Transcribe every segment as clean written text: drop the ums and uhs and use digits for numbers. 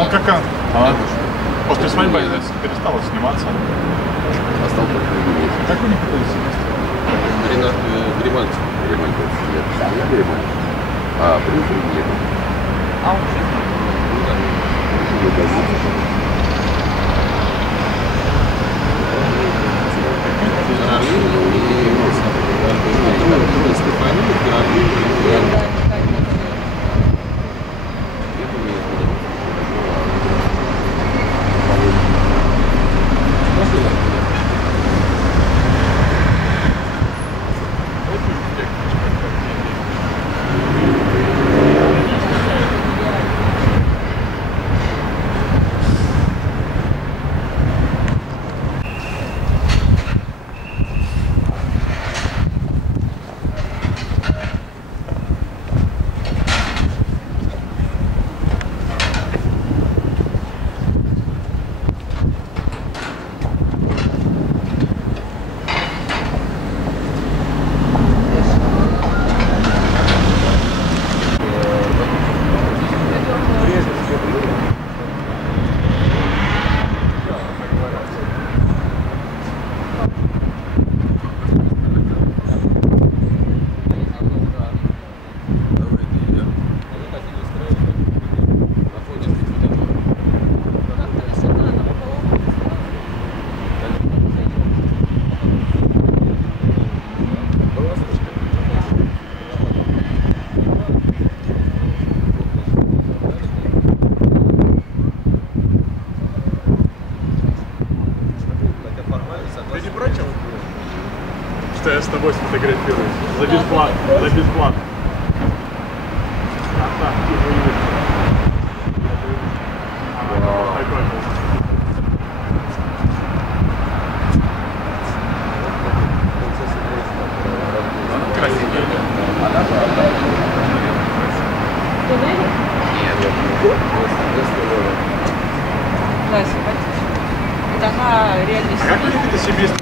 Он как после свадьбы перестал сниматься. Остался только ремонт. Как вы не пытались вместе? В ремонте. Нет, я в ремонте. А принц приехал. А он жив? Ну да. Ну, Ты не против, что я с тобой сфотографируюсь? За бесплатно. За бесплатно. Да, симпатично. Это она реально Как вы любите семейство?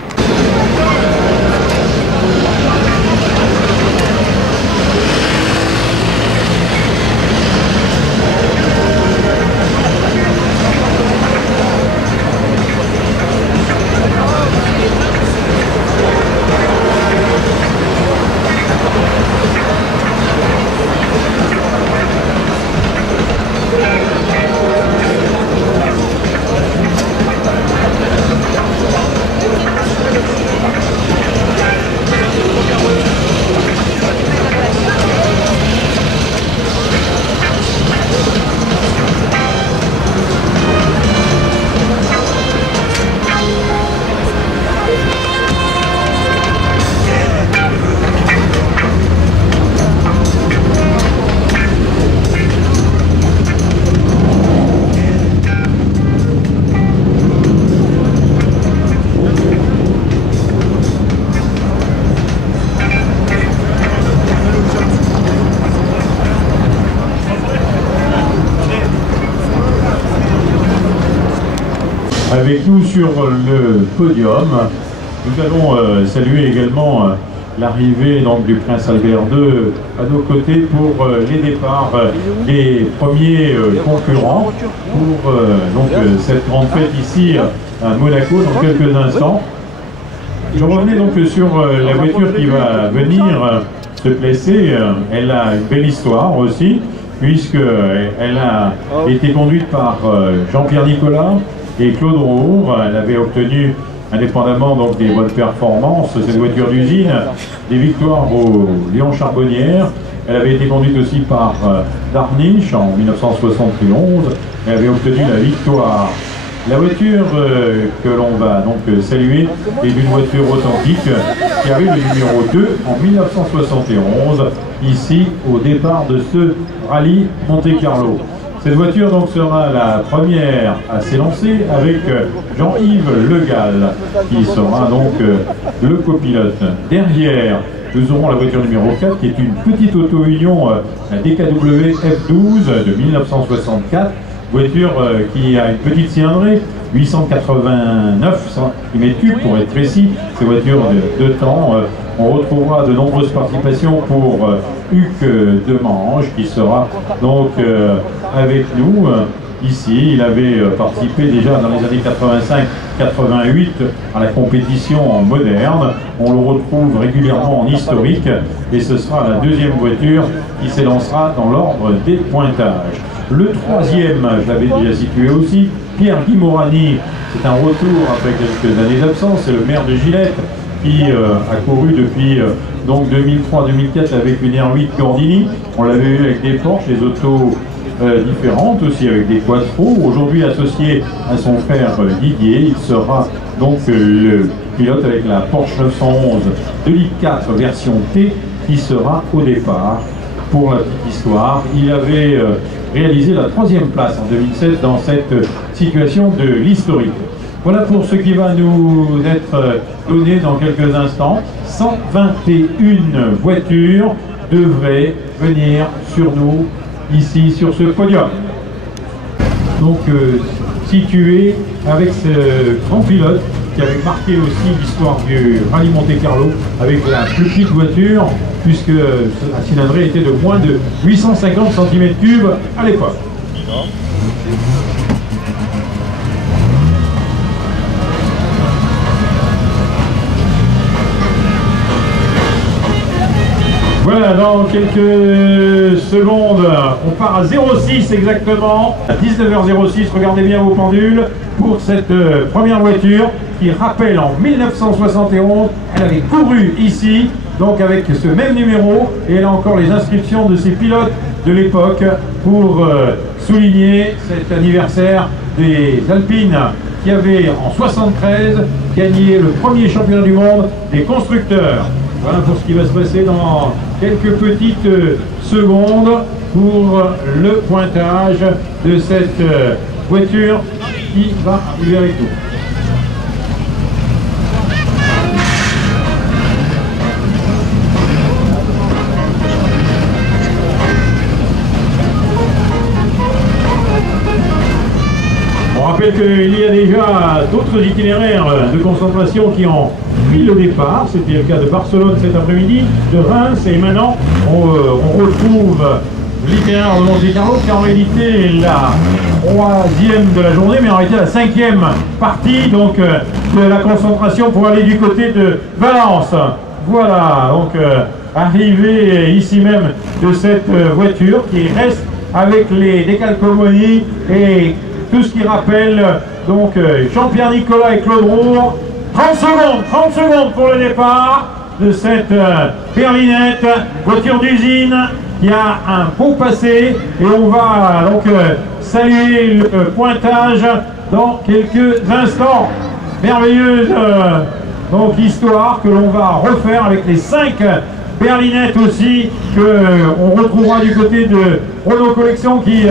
Avec nous sur le podium, nous allons saluer également l'arrivée du prince Albert II à nos côtés pour les départs des premiers concurrents pour cette grande fête ici à Monaco dans quelques instants. Je revenais donc sur la voiture qui va venir se placer. Elle a une belle histoire aussi, puisqu'elle a été conduite par Jean-Pierre Nicolas et Claude Roure. Elle avait obtenu, indépendamment des bonnes performances, cette voiture d'usine, des victoires au Lyon-Charbonnières. Elle avait été conduite aussi par Darniche en 1971. Elle avait obtenu la victoire. La voiture que l'on va donc saluer est une voiture authentique qui arrive le numéro 2 en 1971, ici au départ de ce rallye Monte-Carlo. Cette voiture donc sera la première à s'élancer avec Jean-Yves Le Gall qui sera donc le copilote. Derrière, nous aurons la voiture numéro 4 qui est une petite auto-union, la DKW F12 de 1964. Voiture qui a une petite cylindrée, 889 cm3 pour être précis. Ces voitures de temps, on retrouvera de nombreuses participations pour Hugues Demange qui sera donc avec nous. ici. Il avait participé déjà dans les années 85-88 à la compétition moderne. On le retrouve régulièrement en historique et ce sera la deuxième voiture qui s'élancera dans l'ordre des pointages. Le troisième, je l'avais déjà situé aussi, Pierre-Guy Morani. C'est un retour après quelques années d'absence. C'est le maire de Gillette qui a couru depuis donc 2003-2004 avec une R8 Gordini. On l'avait eu avec des Porsche, des autos différentes, aussi avec des quattro. Aujourd'hui associé à son frère Didier, il sera donc le pilote avec la Porsche 911 de l'I4 version T qui sera au départ. Pour la petite histoire, il avait réalisé la 3e place en 2007 dans cette situation de l'historique. Voilà pour ce qui va nous être donné dans quelques instants. 121 voitures devraient venir sur nous, ici, sur ce podium. Donc, situé avec ce grand pilote qui avait marqué aussi l'histoire du Rallye Monte-Carlo avec la plus petite voiture, puisque la cylindrée était de moins de 850 cm3 à l'époque. Voilà, dans quelques secondes, on part à 06 exactement, à 19h06, regardez bien vos pendules, pour cette première voiture qui rappelle en 1971, elle avait couru ici, donc avec ce même numéro, et elle a encore les inscriptions de ses pilotes de l'époque pour souligner cet anniversaire des Alpines qui avaient en 73 gagné le premier championnat du monde des constructeurs. Voilà pour ce qui va se passer dans quelques petites secondes pour le pointage de cette voiture qui va arriver avec nous. On rappelle qu'il y a déjà d'autres itinéraires de concentration qui ont pris le départ. C'était le cas de Barcelone cet après-midi, de Reims, et maintenant on retrouve l'itinéraire de Monte-Carlo qui est en réalité la 3e de la journée, mais en réalité la 5e partie donc, de la concentration pour aller du côté de Valence. Voilà, donc arrivée ici même de cette voiture qui reste avec les décalcomonies et tout ce qui rappelle donc Jean-Pierre Nicolas et Claude Roure. 30 secondes pour le départ de cette berlinette, voiture d'usine qui a un beau passé, et on va donc saluer le pointage dans quelques instants. Merveilleuse donc histoire que l'on va refaire avec les 5 berlinettes aussi qu'on retrouvera du côté de Renault Collection qui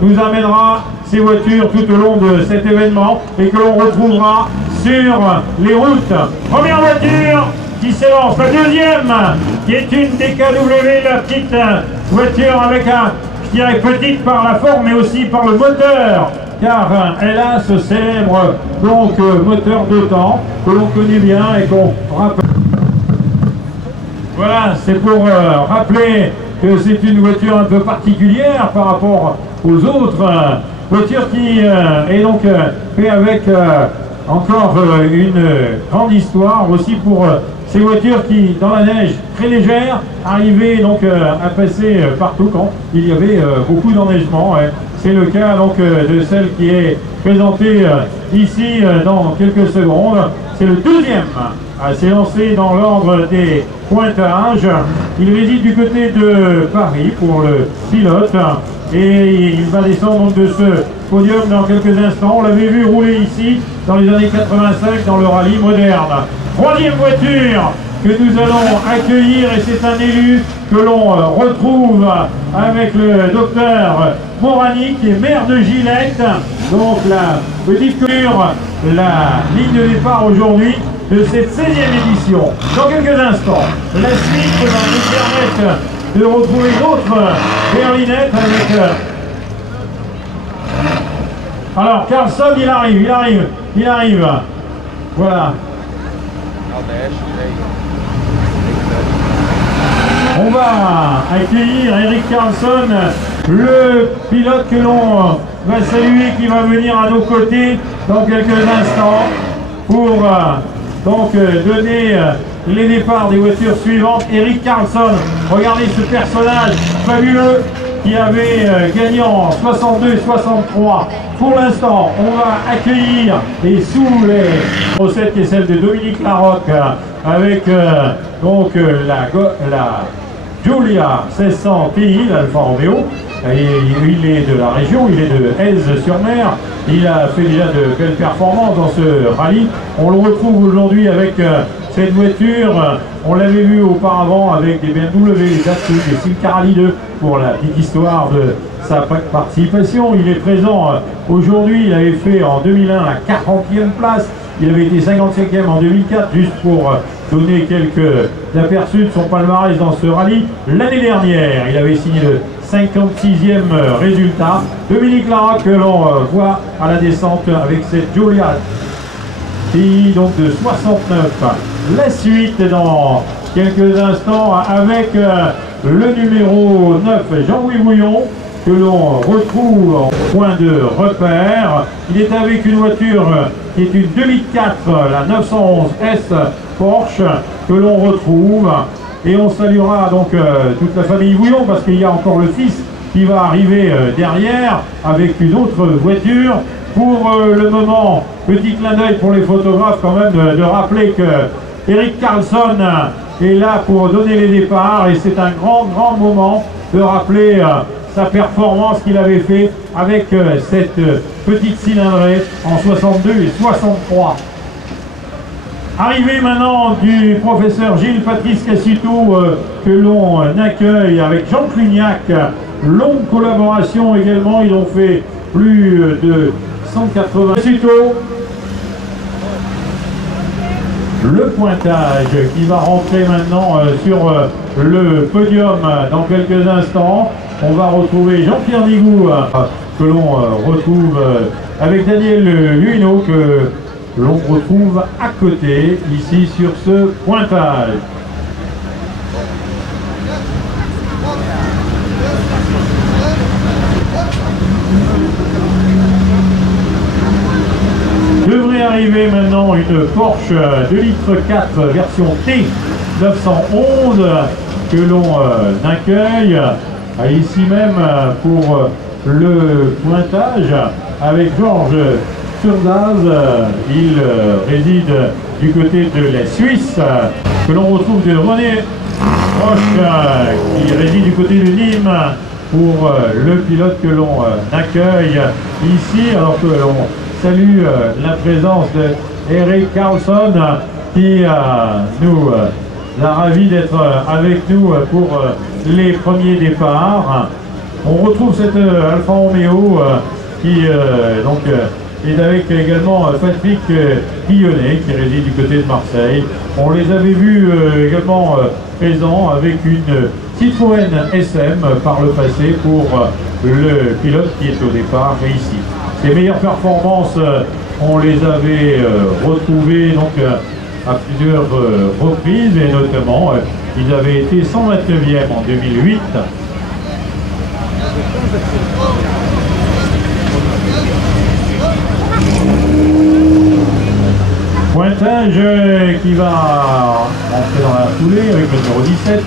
nous amènera ces voitures tout au long de cet événement et que l'on retrouvera sur les routes. Première voiture qui s'élance, la deuxième qui est une DKW, la petite voiture avec un, je dirais petite par la forme mais aussi par le moteur, car elle a ce célèbre donc moteur de temps que l'on connaît bien et qu'on rappelle. Voilà, c'est pour rappeler que c'est une voiture un peu particulière par rapport aux autres voitures qui est donc fait avec encore une grande histoire aussi pour ces voitures qui, dans la neige très légère, arrivaient donc à passer partout quand il y avait beaucoup d'enneigement. C'est le cas donc de celle qui est présentée ici dans quelques secondes. C'est le deuxième à s'élancer dans l'ordre des pointages. Il réside du côté de Paris pour le pilote et il va descendre donc de ce podium dans quelques instants. On l'avait vu rouler ici dans les années 85 dans le rallye moderne. Troisième voiture que nous allons accueillir, et c'est un élu que l'on retrouve avec le docteur Morani qui est maire de Gillette. Donc la petite coulure, la ligne de départ aujourd'hui de cette 16e édition. Dans quelques instants, la suite va nous permettre de retrouver d'autres berlinettes avec... Alors Carlson, il arrive. Voilà. On va accueillir Eric Carlson le pilote que l'on va saluer, qui va venir à nos côtés dans quelques instants pour donc donner les départs des voitures suivantes. Erik Karlsson, regardez ce personnage fabuleux qui avait gagné en 62 et 63. Pour l'instant, on va accueillir, et sous les recettes, qui est celle de Dominique Larocque, avec donc la Giulia 1600 TI, l'Alfa Romeo. Et il est de la région, il est de Aise-sur-Mer. Il a fait déjà de belles performances dans ce rallye. On le retrouve aujourd'hui avec cette voiture. On l'avait vu auparavant avec des BMW, des Datsun, des Silca Rally 2 pour la petite histoire de sa participation. Il est présent aujourd'hui. Il avait fait en 2001 la 40e place. Il avait été 55e en 2004, juste pour donner quelques aperçus de son palmarès dans ce rallye. L'année dernière, il avait signé le 56e résultat. Dominique Larocque, que l'on voit à la descente avec cette Giulia TI, donc de 69. La suite dans quelques instants avec le numéro 9, Jean-Louis Bouillon, que l'on retrouve en point de repère. Il est avec une voiture qui est une 2004, la 911S Porsche, que l'on retrouve. Et on saluera donc toute la famille Bouillon, parce qu'il y a encore le fils qui va arriver derrière avec une autre voiture. Pour le moment, petit clin d'œil pour les photographes quand même, de rappeler que Erik Karlsson est là pour donner les départs, et c'est un grand moment de rappeler sa performance qu'il avait fait avec cette petite cylindrée en 62 et 63. Arrivée maintenant du professeur Gilles-Patrice Cassito, que l'on accueille avec Jean Cluniac. Longue collaboration également, ils ont fait plus de 180. Cassito, le pointage qui va rentrer maintenant sur le podium dans quelques instants. On va retrouver Jean-Pierre Nigou, que l'on retrouve avec Daniel Luino, que l'on retrouve à côté, ici sur ce pointage. Devrait arriver maintenant une Porsche 2 litres 4 version T 911 que l'on accueille ici même pour le pointage avec Georges Surdaz. Il réside du côté de la Suisse, que l'on retrouve de René Roche qui réside du côté de Nîmes pour le pilote que l'on accueille ici, alors que l'on salue la présence de Erik Karlsson qui nous a ravis d'être avec nous pour les premiers départs. On retrouve cette Alfa Romeo qui donc est avec également Patrick Guillonnet qui réside du côté de Marseille. On les avait vus également présents avec une Citroën SM par le passé pour le pilote qui est au départ ici. Ses meilleures performances, on les avait retrouvées donc à plusieurs reprises, et notamment ils avaient été 129e en 2008. Pointage qui va entrer dans la foulée avec le numéro 17,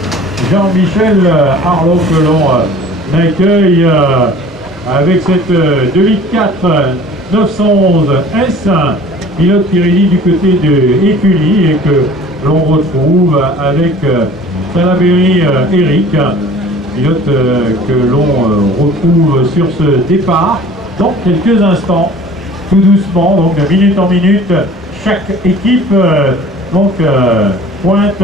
Jean-Michel Arlot, que l'on accueille avec cette 2 litres 4 911S, pilote qui réside du côté de Écully et que l'on retrouve avec Salaberry Eric, pilote que l'on retrouve sur ce départ dans quelques instants, tout doucement, donc de minute en minute, chaque équipe donc pointe